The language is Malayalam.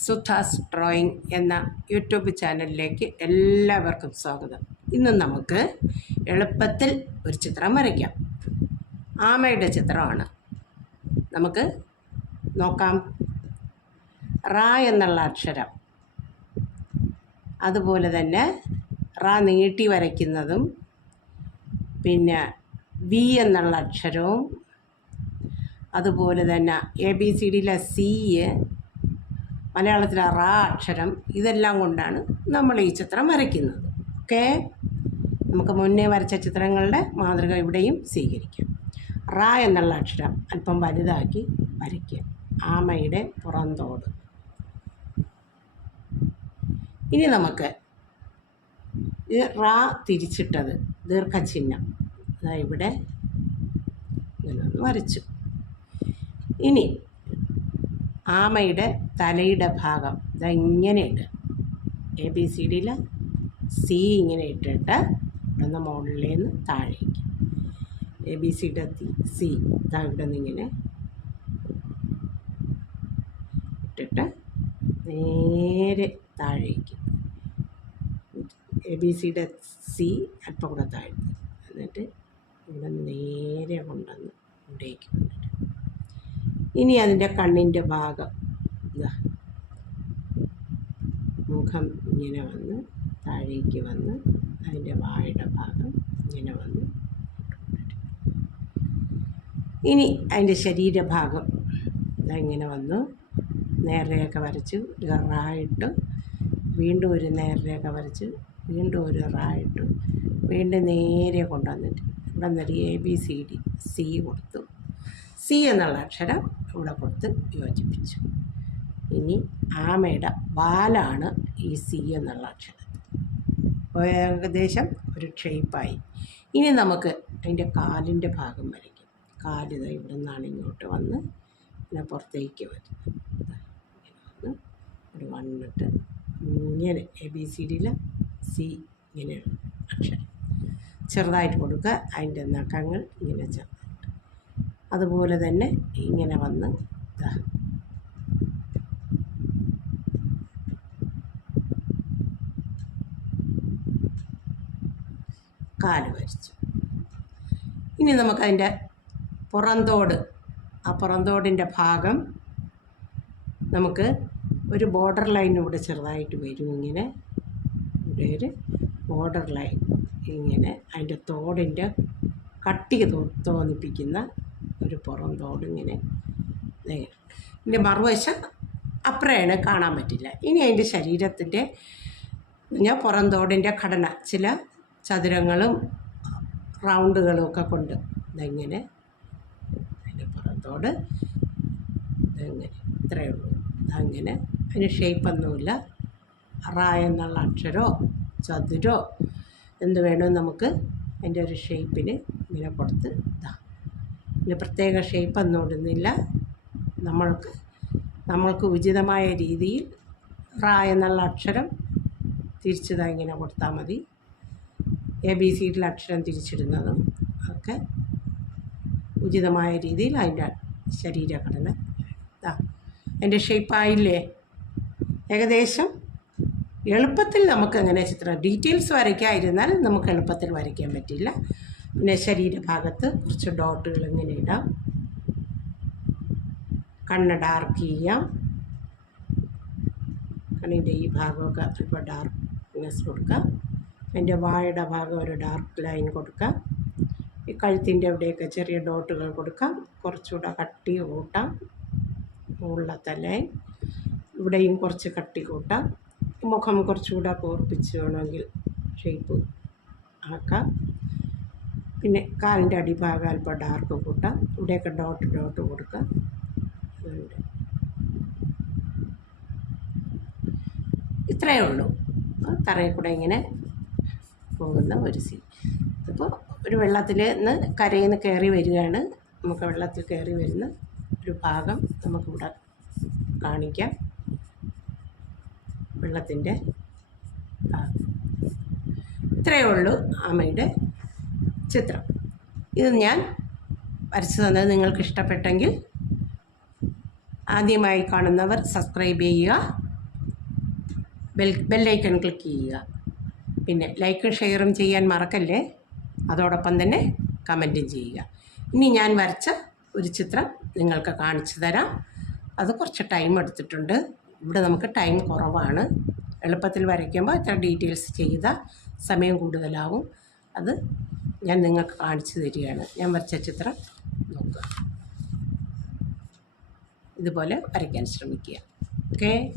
സുധാസ് ഡ്രോയിങ് എന്ന യൂട്യൂബ് ചാനലിലേക്ക് എല്ലാവർക്കും സ്വാഗതം. ഇന്ന് നമുക്ക് എളുപ്പത്തിൽ ഒരു ചിത്രം വരയ്ക്കാം. ആമയുടെ ചിത്രമാണ്. നമുക്ക് നോക്കാം. റ എന്നുള്ള അക്ഷരം, അതുപോലെ തന്നെ റ നീട്ടി വരയ്ക്കുന്നതും, പിന്നെ വി എന്നുള്ള അക്ഷരവും, അതുപോലെ തന്നെ ABCDയിലെ സി, മലയാളത്തിലെ റ അക്ഷരം, ഇതെല്ലാം കൊണ്ടാണ് നമ്മൾ ഈ ചിത്രം വരയ്ക്കുന്നത്. ഓക്കെ, നമുക്ക് മുന്നേ വരച്ച ചിത്രങ്ങളുടെ മാതൃക ഇവിടെയും സ്വീകരിക്കാം. റ എന്നുള്ള അക്ഷരം അല്പം വലുതാക്കി വരയ്ക്കുക. ആമയുടെ പുറന്തോട്. ഇനി നമുക്ക് ഈ റ തിരിച്ചിട്ടത് ദീർഘചിഹ്നം ഇവിടെ ഇങ്ങനെ ഒന്ന് വരച്ചു. ഇനി ആമയുടെ തലയുടെ ഭാഗം ഇങ്ങനെ ഇട്ട് ABCDയിൽ സി ഇങ്ങനെ ഇട്ടിട്ട് ഇവിടുന്ന് മുകളിൽ നിന്ന് താഴേക്ക് ABCയുടെ സി ഇവിടെ നിന്ന് ഇങ്ങനെ ഇട്ടിട്ട് നേരെ താഴേക്ക് ABCയുടെ സി അല്പം കൂടെ താഴ്ത്തി, എന്നിട്ട് ഇവിടെ നേരെ കൊണ്ടുവന്ന് ഇവിടേക്ക് കൊണ്ടിട്ട് ഇനി അതിൻ്റെ കണ്ണിൻ്റെ ഭാഗം മുഖം ഇങ്ങനെ വന്ന് താഴേക്ക് വന്ന് അതിൻ്റെ വായുടെ ഭാഗം ഇങ്ങനെ വന്ന് ഇനി അതിൻ്റെ ശരീരഭാഗം ഇങ്ങനെ വന്നു നേർരേഖ വരച്ച് ഒരു റായിട്ട്, വീണ്ടും ഒരു നേർരേഖ വരച്ച് വീണ്ടും ഒരു റായിട്ട്, വീണ്ടും നേരെ കൊണ്ടുവന്നിട്ട് ഇവിടെ നിന്നൊരു ABCD സി കൊടുത്തു. സി എന്നുള്ള അക്ഷരം ഇവിടെ കൊടുത്ത് യോജിപ്പിച്ചു. ഇനി ആമയുടെ വാലാണ് ഈ സി എന്നുള്ള അക്ഷരം. ഏകദേശം ഒരു ഷേപ്പായി. ഇനി നമുക്ക് അതിൻ്റെ കാലിൻ്റെ ഭാഗം വരയ്ക്കും. കാലിത ഇവിടെ നിന്നാണ് ഇങ്ങോട്ട് വന്ന് പിന്നെ പുറത്തേക്ക് വരും. ഇങ്ങനെ വന്ന് ഒരു വന്നിട്ട് ഇങ്ങനെ ABCDയിൽ സി ഇങ്ങനെയാണ് അക്ഷരം ചെറുതായിട്ട് കൊടുക്കുക. അതിൻ്റെ നഖങ്ങൾ ഇങ്ങനെ ചെറുതായിട്ട്, അതുപോലെ തന്നെ ഇങ്ങനെ വന്ന് കാല് വരച്ചു. ഇനി നമുക്കതിൻ്റെ പുറന്തോട്, ആ പുറന്തോടിൻ്റെ ഭാഗം നമുക്ക് ഒരു ബോർഡർ ലൈൻ ഇവിടെ ചെറുതായിട്ട് വരും. ഇങ്ങനെ ഇവിടെ ഒരു ബോർഡർ ലൈൻ ഇങ്ങനെ അതിൻ്റെ തോടിൻ്റെ കട്ടി തോന്നിപ്പിക്കുന്ന ഒരു പുറന്തോട് ഇങ്ങനെ. ഇതിൻ്റെ മറുവശം അപ്പുറയാണ്, കാണാൻ പറ്റില്ല. ഇനി അതിൻ്റെ ശരീരത്തിൻ്റെ പുറന്തോടിൻ്റെ ഘടന ചില ചതുരങ്ങളും റൗണ്ടുകളും ഒക്കെ കൊണ്ട് ഇതെങ്ങനെ അതിൻ്റെ പുറന്തോട് ഇതെങ്ങനെ, ഇത്രയേ ഉള്ളൂ. അങ്ങനെ അതിന് ഷേപ്പൊന്നുമില്ല. റ എന്നുള്ള അക്ഷരമോ ചതുരോ എന്ത് വേണോ നമുക്ക് അതിൻ്റെ ഒരു ഷേപ്പിന് ഇങ്ങനെ കൊടുത്ത് ഇതിന് പ്രത്യേക ഷേപ്പൊന്നും ഇടുന്നില്ല. നമ്മൾക്ക് ഉചിതമായ രീതിയിൽ റ എന്നുള്ള അക്ഷരം തിരിച്ചതാ ഇങ്ങനെ കൊടുത്താൽ മതി. ABCDയിലെ അക്ഷരം തിരിച്ചിടുന്നതും ഒക്കെ ഉചിതമായ രീതിയിൽ അതിൻ്റെ ശരീരഘടന അതിൻ്റെ ഷേപ്പായില്ലേ. ഏകദേശം എളുപ്പത്തിൽ നമുക്ക് അങ്ങനെ ചിത്രം ഡീറ്റെയിൽസ് വരയ്ക്കാതിരുന്നാൽ നമുക്ക് എളുപ്പത്തിൽ വരയ്ക്കാൻ പറ്റില്ല. പിന്നെ ശരീരഭാഗത്ത് കുറച്ച് ഡോട്ടുകൾ ഇങ്ങനെ ഇടാം. കണ്ണ് ഡാർക്ക് ചെയ്യാം. കണ്ണിൻ്റെ ഈ ഭാഗമൊക്കെ അല്പം ഡാർക്ക്നെസ് കൊടുക്കാം. അതിൻ്റെ വായുടെ ഭാഗം ഒരു ഡാർക്ക് ലൈൻ കൊടുക്കാം. ഈ കഴുത്തിൻ്റെ അവിടെയൊക്കെ ചെറിയ ഡോട്ടുകൾ കൊടുക്കാം. കുറച്ചുകൂടെ കട്ടി കൂട്ടാം. മുകളിലത്തെ ലൈൻ ഇവിടെയും കുറച്ച് കട്ടി കൂട്ടാം. മുഖം കുറച്ചുകൂടെ കൂർപ്പിച്ച് വേണമെങ്കിൽ ഷേപ്പ് ആക്കാം. പിന്നെ കാലിൻ്റെ അടിഭാഗം അല്പം ഡാർക്ക് കൂട്ടാം. ഇവിടെയൊക്കെ ഡോട്ട് കൊടുക്കാം. അതുകൊണ്ട് ഇത്രയേ ഉള്ളൂ. തറയിൽ കൂടെ ഇങ്ങനെ പോകുന്ന ഒരു സീൻ. ഇപ്പോൾ ഒരു വെള്ളത്തിൽ നിന്ന് കരയിൽ നിന്ന് കയറി വരികയാണ്. നമുക്ക് വെള്ളത്തിൽ കയറി വരുന്ന ഒരു ഭാഗം നമുക്കിവിടെ കാണിക്കാം. വെള്ളത്തിൻ്റെ ഭാഗം ഇത്രയേ ഉള്ളൂ ആമയുടെ ചിത്രം. ഇത് ഞാൻ വരച്ചു തന്നത് നിങ്ങൾക്ക് ഇഷ്ടപ്പെട്ടെങ്കിൽ ആദ്യമായി കാണുന്നവർ സബ്സ്ക്രൈബ് ചെയ്യുക. ബെല്ലൈക്കൺ ക്ലിക്ക് ചെയ്യുക. പിന്നെ ലൈക്കും ഷെയറും ചെയ്യാൻ മറക്കല്ലേ. അതോടൊപ്പം തന്നെ കമൻറ്റും ചെയ്യുക. ഇനി ഞാൻ വരച്ച ഒരു ചിത്രം നിങ്ങൾക്ക് കാണിച്ചു തരാം. അത് കുറച്ച് ടൈം എടുത്തിട്ടുണ്ട്. ഇവിടെ നമുക്ക് ടൈം കുറവാണ്. എളുപ്പത്തിൽ വരയ്ക്കുമ്പോൾ ഇത്ര ഡീറ്റെയിൽസ് ചെയ്ത സമയം കൂടുതലാവും. അത് ഞാൻ നിങ്ങൾക്ക് കാണിച്ചു തരികയാണ്. ഞാൻ വരച്ച ചിത്രം നോക്കുക. ഇതുപോലെ വരയ്ക്കാൻ ശ്രമിക്കുക. ഓക്കേ.